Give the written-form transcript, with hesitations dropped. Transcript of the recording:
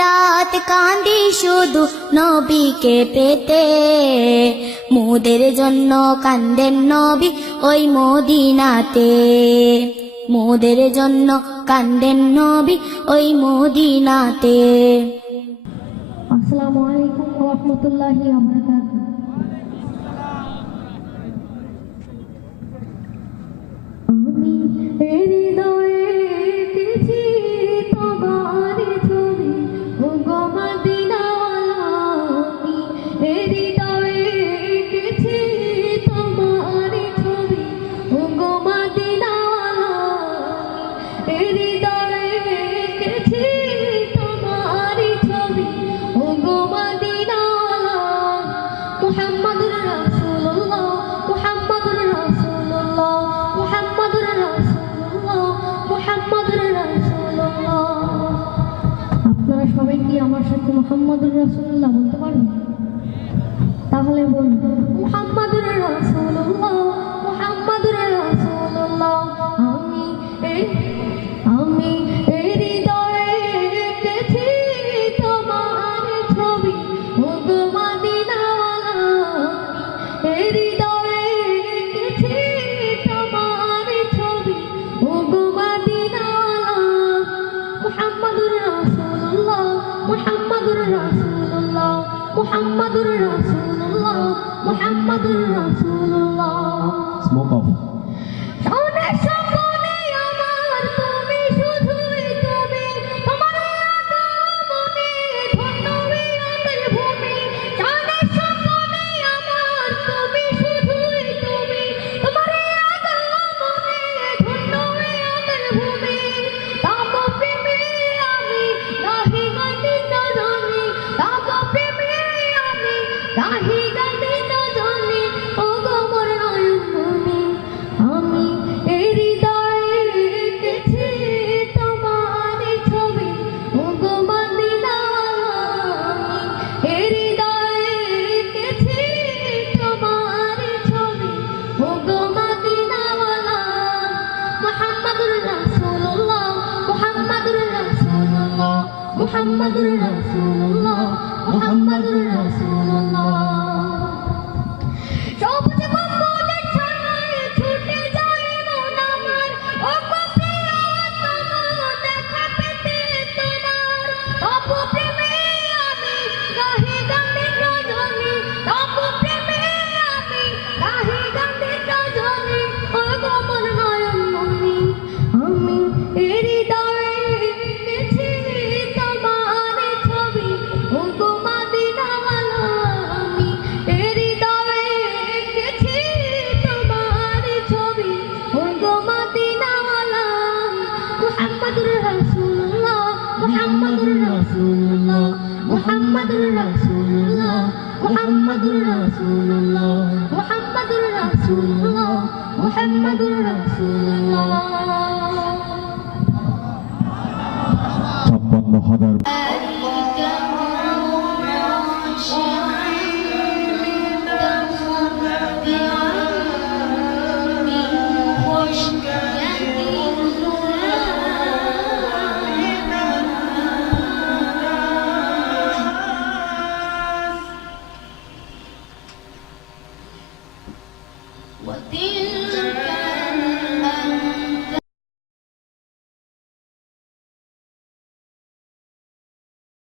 রাত কাঁদি শুধু নবীকে পেতে, মোদের জন্য কান্দেন নবী ওই মদিনাতে, মোদের জন্য কান্দেন নবী ওই মদিনাতে। আসসালামু আলাইকুম ওয়া রাহমাতুল্লাহি ওয়া বারাকাতুহু। আমি হৃদয়ে এঁকেছি তোমার ছবি, ও গো মদিনাওয়ালা। আমি হৃদয়ে এঁকেছি তোমার ছবি, ও গো মদিনাওয়ালা। হৃদয়ে এঁকেছি তোমার ছবি, ও গো মদিনাওয়ালা। মুহাম্মাদুর রাসূলুল্লাহ, মুহাম্মাদুর রাসূলুল্লাহ, মুহাম্মাদুর রাসূলুল্লাহ, মুহাম্মাদুর রাসূলুল্লাহ। আপনারা সবাই কি আমার সাথে মুহাম্মাদুর রাসূলুল্লাহ বলতে পারবেন? তাহলে বলুন, মুহাম্মাদুর রাসূলুল্লাহ, মুহাম্মাদুর রাসূলুল্লাহ। আমি হৃদয়ে এঁকেছি তোমার ছবি, ও গো মদিনাওয়ালা। হৃদয়ে এঁকেছি তোমার ছবি, ও গো মদিনাওয়ালা। মুহাম্মাদুর রাসূলুল্লাহ, মুহাম্মাদুর রাসূলুল্লাহ, মুহাম্মাদুর রাসূলুল্লাহ, মুহাম্মাদুর রাসূলুল্লাহ। Smoke off. শোনে সকলে আমার, তুমি শুধুই তুমি, তোমার আগমনে ধন্য আমাদের ভূমি। শোনে সকলে আমার, তুমি শুধুই তুমি, তোমার আগমনে ধন্য আমাদের ভূমি। তব প্রেমে আমি গাহি গানে না জানি, তব প্রেমে আমি গাহি গানে না জানি, ও গো মোর নয়নমণি। আমি হৃদয়ে এঁকেছি তোমার ছবি, ও গো মদিনাওয়ালা। আমি হৃদয়ে এঁকেছি তোমার ছবি, ও গো মদিনাওয়ালা। মুহাম্মাদুর রাসূলুল্লাহ, মুহাম্মাদুর রাসূলুল্লাহ, মুহাম্মাদুর রাসূলুল্লাহ, মুহাম্মাদুর রাসূলুল্লাহ। সবুজ গম্বুজের ছায়ায় ছুটে যায় মন আমার, ও গো প্রিয়তম দেখা পেতে তোমার। তব প্রেমে আমি গাহি গানে রজনী, তব প্রেমে আমি গাহি গানে রজনী, ও গো মোর নয়নমণি। আমি হৃদয়ে এঁকেছি তোমার ছবি, ও গো মদিনাওয়ালা। আমি হৃদয়ে এঁকেছি তোমার ছবি, ও গো মদিনাওয়ালা। মুহাম্মাদুর রাসূলুল্লাহ, মুহাম্মাদুর রাসূলুল্লাহ, মুহাম্মাদুর রাসূলুল্লাহ, মুহাম্মাদুর রাসূলুল্লাহ, মুহাম্মাদুর রাসূলুল্লাহ, মুহাম্মাদুর রাসূলুল্লাহ। 56,000